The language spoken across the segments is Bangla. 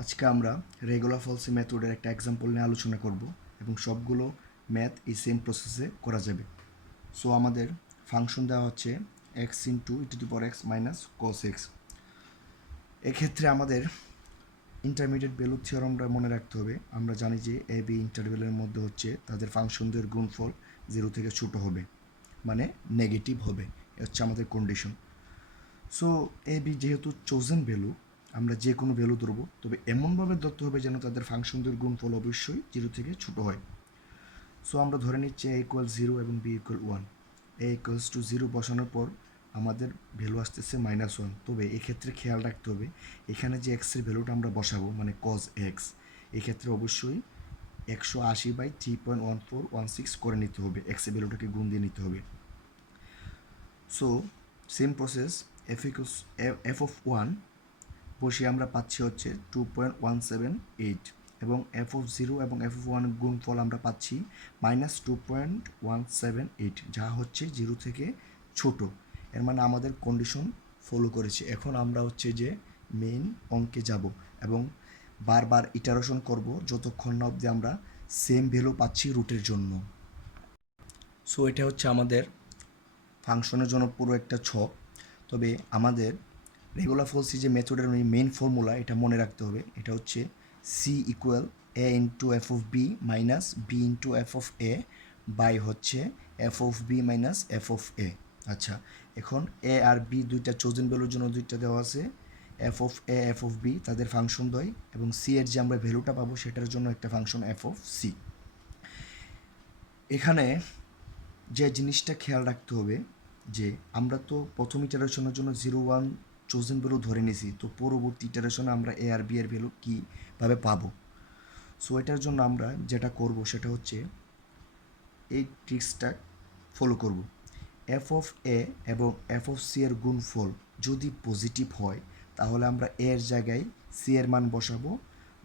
আজকে আমরা রেগুলার ফলসি মেথডের একটা এক্সাম্পল নিয়ে আলোচনা করব এবং সবগুলো ম্যাথ এই সেম প্রসেসে করা যাবে। সো আমাদের ফাংশন দেওয়া হচ্ছে x into e⁻x minus cos x। এক্ষেত্রে আমাদের ইন্টারমিডিয়েট ভ্যালু থিওরামটা মনে রাখতে হবে। আমরা জানি যে এ বি ইন্টারভ্যালের মধ্যে হচ্ছে তাদের ফাংশনদের গুণফল 0 থেকে ছোট হবে, মানে নেগেটিভ হবে। এ হচ্ছে আমাদের কন্ডিশন। সো এ বি যেহেতু চোজেন ভ্যালু, আমরা যে কোনো ভ্যালু ধরবো, তবে এমনভাবে ধরতে হবে যেন তাদের ফাংশনদের গুণফল অবশ্যই 0 থেকে ছোট হয়। সো আমরা ধরে নিচ্ছি a ইকুয়াল 0 এবং b equal 1। a equals to 0 বসানোর পর আমাদের ভ্যালু আসতেছে -1। তবে এক্ষেত্রে খেয়াল রাখতে হবে এখানে যে এক্সের ভ্যালুটা আমরা বসাবো মানে cos x, এক্ষেত্রে অবশ্যই 180/3.1416 করে নিতে হবে, এক্সের ভ্যালুটাকে গুণ দিয়ে নিতে হবে। So same process f of 1 বসিয়ে আমরা পাচ্ছি হচ্ছে 2.178 এবং f অফ 0 এবং f অফ 1 গুণফল আমরা পাচ্ছি -2.178, যা হচ্ছে 0 থেকে ছোট। এর মানে আমাদের কন্ডিশন ফলো করেছে। এখন আমরা হচ্ছে যে মেইন অঙ্কে যাব এবং বারবার ইটারেশন করব যতক্ষণ না অবধি আমরা সেম ভ্যালু পাচ্ছি রুটের জন্য। সো এটা হচ্ছে আমাদের ফাংশনের জন্য পুরো একটা ছক। তবে আমাদের রেগুলার ফলসি যে মেথডের মেইন ফর্মুলা, এটা মনে রাখতে হবে। এটা হচ্ছে C equal A into F of B minus B into F of A by হচ্ছে F of B minus F of A. আচ্ছা, এখন এ আর বি দুইটা চোজেন ভ্যালুর জন্য দুইটা দেওয়া আছে, f of a f of b তাদের ফাংশন দ্বয়, এবং সি এর যে আমরা ভ্যালুটা পাবো সেটার জন্য একটা ফাংশন এফ অফ সি। এখানে যে জিনিসটা খেয়াল রাখতে হবে যে আমরা তো প্রথম ইটারেশনের জন্য 0, 1 চোজেন ভ্যালু ধরে নিয়েছি, তো পরবর্তী ইটারেশনে আমরা এ আর বি এর ভ্যালু কীভাবে পাবো। সো এটার জন্য আমরা যেটা করব সেটা হচ্ছে এই ট্রিক্সটা ফলো করব। এফ অফ এ এবং এফ অফ সি এর গুণফল যদি পজিটিভ হয় তাহলে আমরা এ এর জায়গায় সি এর মান বসাবো,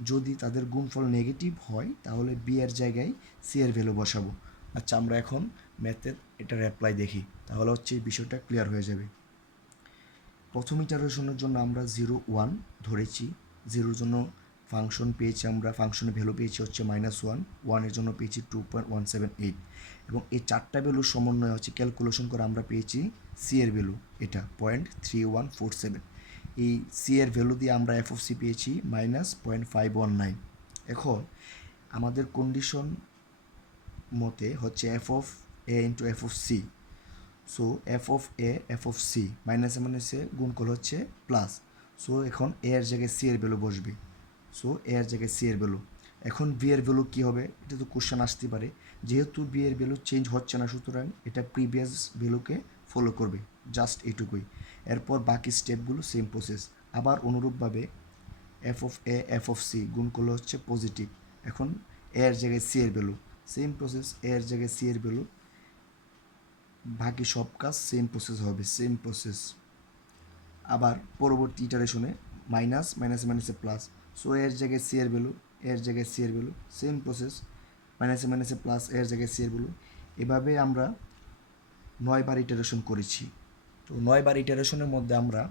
যদি তাদের গুণফল নেগেটিভ হয় তাহলে বি এর জায়গায় সি এর ভ্যালু বসাবো। আচ্ছা, আমরা এখন ম্যাথের এটার অ্যাপ্লাই দেখি, তাহলে হচ্ছে এই বিষয়টা ক্লিয়ার হয়ে যাবে। প্রথম ইটারেশনের জন্য আমরা 0, 1 ধরেছি। 0-র জন্য ফাংশন পেয়েছি, আমরা ফাংশনের ভ্যালু পেয়েছি হচ্ছে -1, 1-এর জন্য পেয়েছি 2.178, এবং এই চারটা ভ্যালুর সমন্বয় হচ্ছে ক্যালকুলেশন করে আমরা পেয়েছি সি এর ভ্যালু, এটা 0.3147। এই সি এর ভ্যালু দিয়ে আমরা এফ অফ সি পেয়েছি -0.519। এখন আমাদের কন্ডিশন মতে হচ্ছে F of a into F of c. So f of a f of c মাইনাসে মাইনাসে গুণফল হচ্ছে প্লাস। সো এখন এ এর জায়গায় সি এর ভ্যালু বসবে। সো এ এর জায়গায় সি এর ভ্যালু। এখন বি এর ভ্যালু কী হবে, এটা তো কোশ্চেন আসতে পারে। যেহেতু বি এর ভ্যালু চেঞ্জ হচ্ছে না, সুতরাং এটা প্রিভিয়াস ভ্যালুকে ফলো করবে, জাস্ট এইটুকুই। এরপর বাকি স্টেপগুলো সেম প্রসেস। আবার অনুরূপভাবে f of a f of c গুণ করলে হচ্ছে পজিটিভ। এখন এ এর জায়গায় সি এর ভ্যালু, সেম প্রসেস, এ এর জায়গায় সি এর ভ্যালু। বাকি সব কাজ সেম প্রসেস হবে, সেম প্রসেস। আবার পরবর্তী ইটারেশনে মাইনাস মাইনাসে মাইনাসে প্লাস। সো এর জায়গায় সি এর ভ্যালু, এর জায়গায় সি এর ভ্যালু, সেম প্রসেস, মাইনাসে মাইনাসে প্লাস, এর জায়গায় সি এর ভ্যালু। এভাবে আমরা 9বার ইটারেশন করেছি। তো 9বার ইটারেশনের মধ্যে আমরা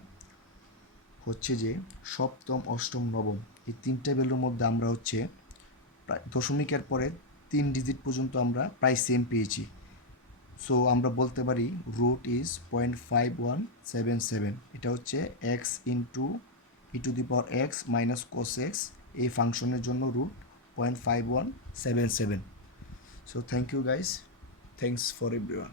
হচ্ছে যে সপ্তম, অষ্টম, নবম এই তিনটে ভ্যালুর মধ্যে আমরা হচ্ছে প্রায় দশমিকের পরে 3 ডিজিট পর্যন্ত আমরা প্রায় সেম পেয়েছি। সো আমরা বলতে পারি রুট ইজ 0.5177। এটা হচ্ছে x into e⁻x minus cos x, এই ফাংশনের জন্য root 0.5177। So thank you guys, thanks for everyone.